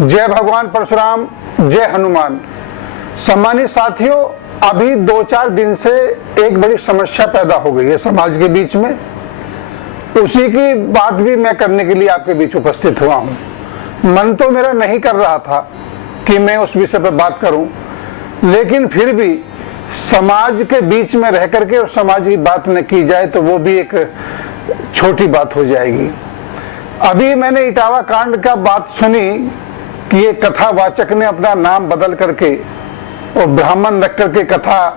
जय भगवान परशुराम, जय हनुमान। सम्मानित साथियों, अभी 2-4 दिन से एक बड़ी समस्या पैदा हो गई है समाज के बीच में। उसी की बात भी मैं करने के लिए आपके बीच उपस्थित हुआ हूं। मन तो मेरा नहीं कर रहा था कि मैं उस विषय पर बात करूं, लेकिन फिर भी समाज के बीच में रह करके उस समाज की बात न की जाए तो वो भी एक छोटी बात हो जाएगी। अभी मैंने इटावा कांड का बात सुनी कि ये कथावाचक ने अपना नाम बदल करके और ब्राह्मण रख करके कथा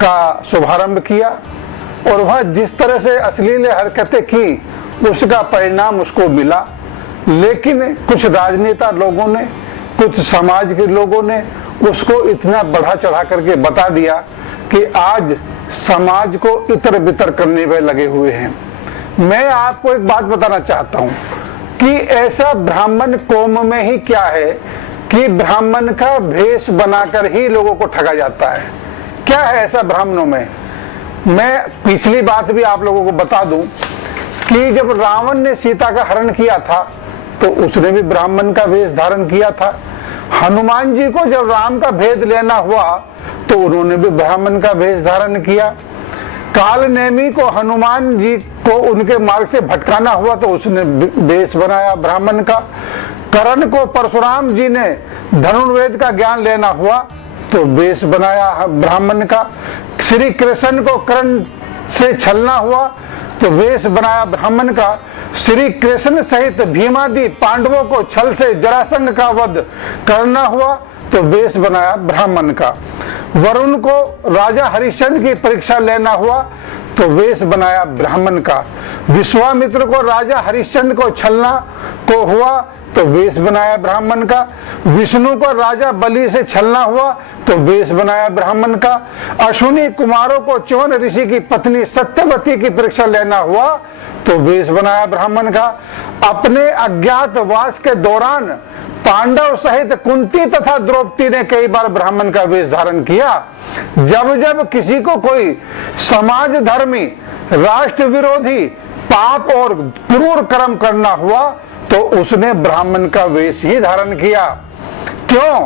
का शुभारंभ किया, और वह जिस तरह से अश्लील हरकतें की उसका परिणाम उसको मिला। लेकिन कुछ राजनेता लोगों ने, कुछ समाज के लोगों ने उसको इतना बढ़ा चढ़ा करके बता दिया कि आज समाज को इतर बितर करने में लगे हुए हैं। मैं आपको एक बात बताना चाहता हूं कि ऐसा ब्राह्मण कौम में ही क्या है कि ब्राह्मण का भेष बनाकर ही लोगों को ठगा जाता है। क्या है ऐसा ब्राह्मणों में? मैं पिछली बात भी आप लोगों को बता दूं कि जब रावण ने सीता का हरण किया था तो उसने भी ब्राह्मण का वेश धारण किया था। हनुमान जी को जब राम का भेद लेना हुआ तो उन्होंने भी ब्राह्मण का वेश धारण किया। काल नेमी को हनुमान जी को उनके मार्ग से भटकाना हुआ तो उसने वेश बनाया ब्राह्मण का। कर्ण को परशुराम जी ने धनुर्वेद का ज्ञान लेना हुआ तो वेश बनाया ब्राह्मण का। श्री कृष्ण को कर्ण से छलना हुआ तो वेश बनाया ब्राह्मण का। श्री कृष्ण सहित भीमादि पांडवों को छल से जरासंध का वध करना हुआ तो वेश बनाया ब्राह्मण का। वरुण को राजा हरिश्चंद्र की परीक्षा लेना हुआ तो वेश बनाया ब्राह्मण का। विश्वामित्र को राजा हरिश्चंद्र को छलना को हुआ तो वेश बनाया ब्राह्मण का। विष्णु को राजा बलि से छलना हुआ तो वेश बनाया ब्राह्मण का। अश्विनी कुमारों को च्यवन ऋषि की पत्नी सत्यवती की परीक्षा लेना हुआ तो वेश बनाया ब्राह्मण का। अपने अज्ञातवास के दौरान पांडव सहित कुंती तथा द्रौपदी ने कई बार ब्राह्मण का वेश धारण किया। जब जब किसी को कोई समाज धर्मी, राष्ट्र विरोधी पाप और क्रूर कर्म करना हुआ तो उसने ब्राह्मण का वेश ही धारण किया। क्यों?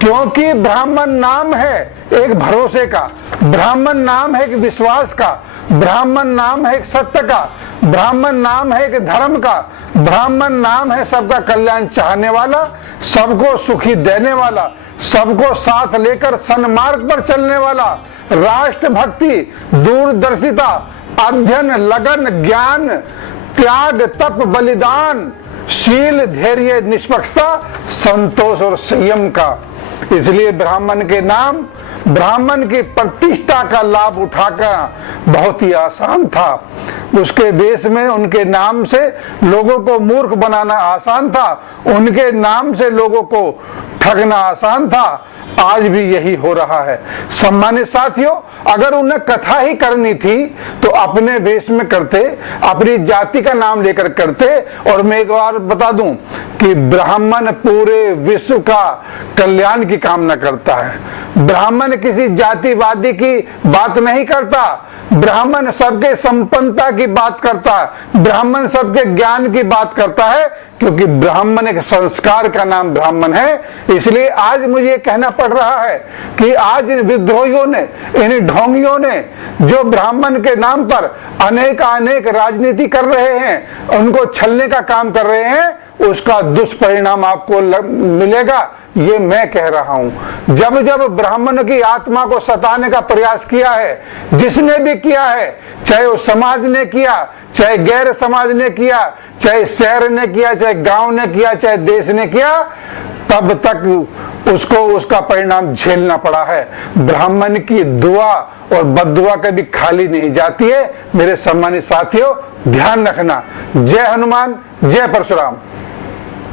क्योंकि ब्राह्मण नाम है एक भरोसे का, ब्राह्मण नाम है एक विश्वास का, ब्राह्मण नाम है एक सत्य का, ब्राह्मण नाम है एक धर्म का, ब्राह्मण नाम है सबका कल्याण चाहने वाला, सबको सुखी देने वाला, सबको साथ लेकर सन्मार्ग पर चलने वाला, राष्ट्र भक्ति, दूरदर्शिता, अध्ययन, लगन, ज्ञान, त्याग, तप, बलिदान, शील, धैर्य, निष्पक्षता, संतोष और संयम का। इसलिए ब्राह्मण के नाम, ब्राह्मण की प्रतिष्ठा का लाभ उठाकर बहुत ही आसान था। उसके देश में उनके नाम से लोगों को मूर्ख बनाना आसान था, उनके नाम से लोगों को ठगना आसान था। आज भी यही हो रहा है। सम्मानित साथियों, अगर उन्हें कथा ही करनी थी तो अपने वेश में करते, अपनी जाति का नाम लेकर करते। और मैं एक बार बता दूं कि ब्राह्मण पूरे विश्व का कल्याण की कामना करता है। ब्राह्मण किसी जातिवादी की बात नहीं करता, ब्राह्मण सबके संपन्नता की बात करता है, ब्राह्मण सबके ज्ञान की बात करता है, क्योंकि ब्राह्मण एक संस्कार का नाम ब्राह्मण है। इसलिए आज मुझे कहना पड़ रहा है कि आज इन विद्रोहियों ने, इन ढोंगियों ने जो ब्राह्मण के नाम पर अनेक राजनीति कर रहे हैं, उनको छलने का काम कर रहे हैं, उसका दुष्परिणाम आपको मिलेगा, ये मैं कह रहा हूं। जब जब ब्राह्मण की आत्मा को सताने का प्रयास किया है, जिसने भी किया है, चाहे वो समाज ने किया, चाहे गैर समाज ने किया, चाहे शहर ने किया, चाहे गांव ने किया, चाहे देश ने किया, तब तक उसको उसका परिणाम झेलना पड़ा है। ब्राह्मण की दुआ और बद्दुआ कभी खाली नहीं जाती है। मेरे सम्मानित साथियों, ध्यान रखना। जय हनुमान, जय परशुराम।